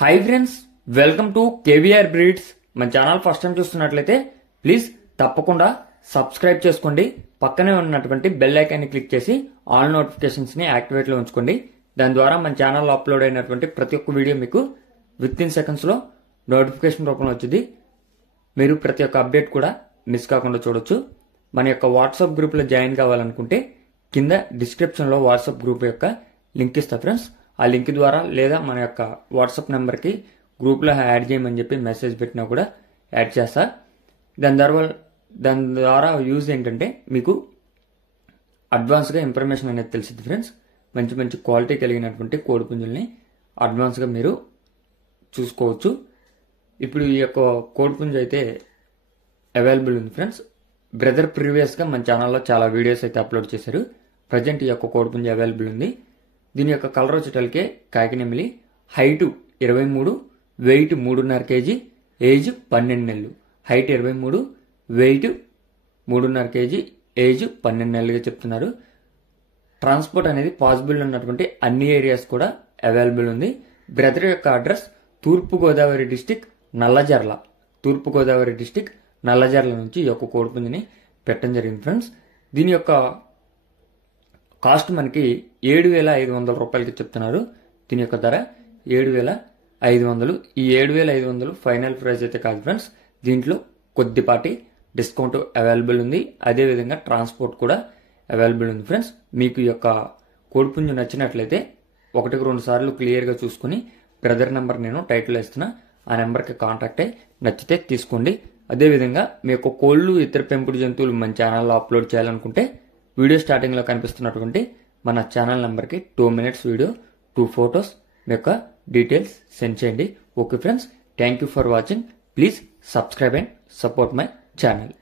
Hi friends, welcome to KVR breeds. మన channel first time చూస్తున్నట్లయితే please తప్పకుండా సబ్స్క్రైబ్ చేసుకోండి. పక్కనే ఉన్నటువంటి బెల్ ఐకాన్ని క్లిక్ చేసి ఆల్ నోటిఫికేషన్స్ ని యాక్టివేట్ లో ఉంచుకోండి. దాని ద్వారా మన ఛానల్లో అప్లోడ్ అయినటువంటి ప్రతి ఒక్క వీడియో మీకు విత్ ఇన్ సెకండ్స్ లో నోటిఫికేషన్ రూపంలో వచ్చింది. మీరు ప్రతి ఒక్క అప్డేట్ కూడా మిస్ కాకుండా చూడొచ్చు. మన యొక్క వాట్సాప్ గ్రూప్ లో జాయిన్ కావాలనుకుంటే కింద డిస్క్రిప్షన్ లో వాట్సాప్ గ్రూప్ యొక్క లింక్ ఇస్తా ఫ్రెండ్స్. ఆ లింక్ ద్వారా లేదా మన యొక్క వాట్సాప్ నెంబర్కి గ్రూప్లో యాడ్ చేయమని చెప్పి మెసేజ్ పెట్టినా కూడా యాడ్ చేస్తా. దాని ద్వారా యూజ్ ఏంటంటే మీకు అడ్వాన్స్గా ఇన్ఫర్మేషన్ అనేది తెలిసింది ఫ్రెండ్స్. మంచి మంచి క్వాలిటీ కలిగినటువంటి కోడిపుంజుల్ని అడ్వాన్స్గా మీరు చూసుకోవచ్చు. ఇప్పుడు ఈ యొక్క కోడిపుంజు అయితే అవైలబుల్ ఉంది ఫ్రెండ్స్. బ్రదర్ ప్రీవియస్గా మన ఛానల్లో చాలా వీడియోస్ అయితే అప్లోడ్ చేశారు. ప్రజెంట్ ఈ యొక్క కోడిపుంజు అవైలబుల్ ఉంది. దీని యొక్క కలర్ వచ్చేటలకే కాకినెమిలి, హైటు 23, వెయిట్ 3.5 kg, ఏజ్ 12 నెలలు. హైట్ 23, వెయిట్ 3.5 kg, ఏజ్ 12 నెలలుగా చెప్తున్నారు. ట్రాన్స్పోర్ట్ అనేది పాసిబుల్ ఉన్నటువంటి అన్ని ఏరియాస్ కూడా అవైలబుల్ ఉంది. బ్రదర్ యొక్క అడ్రస్ తూర్పుగోదావరి డిస్టిక్ నల్లజర్ల. తూర్పుగోదావరి డిస్టిక్ నల్లజర్ల నుంచి ఈ యొక్క కోడిపుంజుని పెట్టడం జరిగింది ఫ్రెండ్స్. దీని యొక్క కాస్ట్ మనకి 7,500 రూపాయలకి చెప్తున్నారు. దీని యొక్క ధర 7,500. ఈ 7,500 ఫైనల్ ప్రైస్ అయితే కాదు ఫ్రెండ్స్. దీంట్లో కొద్దిపాటి డిస్కౌంట్ అవైలబుల్ ఉంది. అదేవిధంగా ట్రాన్స్పోర్ట్ కూడా అవైలబుల్ ఉంది ఫ్రెండ్స్. మీకు ఈ యొక్క కోడిపుంజు నచ్చినట్లయితే 1-2 సార్లు క్లియర్గా చూసుకుని బ్రదర్ నెంబర్ నేను టైటిల్ ఇస్తున్నా, ఆ నెంబర్కి కాంటాక్ట్ అయ్యి నచ్చితే తీసుకోండి. అదేవిధంగా మీ యొక్క కోళ్ళు ఇతర పెంపుడు జంతువులు మన ఛానల్లో అప్లోడ్ చేయాలనుకుంటే వీడియో స్టార్టింగ్లో కనిపిస్తున్నటువంటి మన ఛానల్ నెంబర్కి 2 minutes వీడియో 2 photos మీ యొక్క డీటెయిల్స్ సెండ్ చేయండి. Okay friends, thank you for watching. Please subscribe and support my channel.